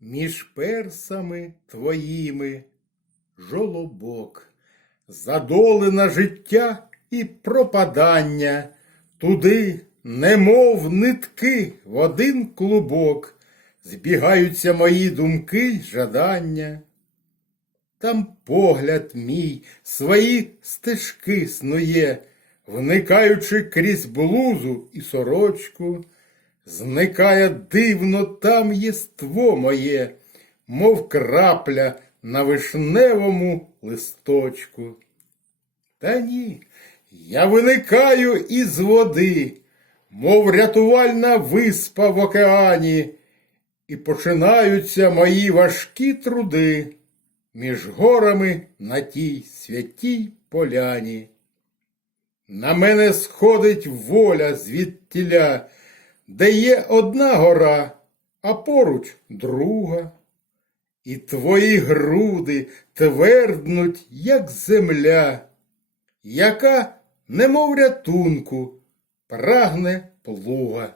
між персами твоїми. Жолобок, задолена життя і пропадання, туди, немов нитки в один клубок, збігаються мої думки й жадання. Там погляд мій свої стежки снує, вникаючи крізь блузу і сорочку, зникає дивно там єство моє, мов крапля на вишневому листочку. Та ні, я виникаю із води, мов рятувальна виспа в океані, і починаються мої важкі труди між горами на тій святій поляні. На мене сходить воля звідтіля, де є одна гора, а поруч друга. І твої груди тверднуть, як земля, яка, немов рятунку, прагне плуга.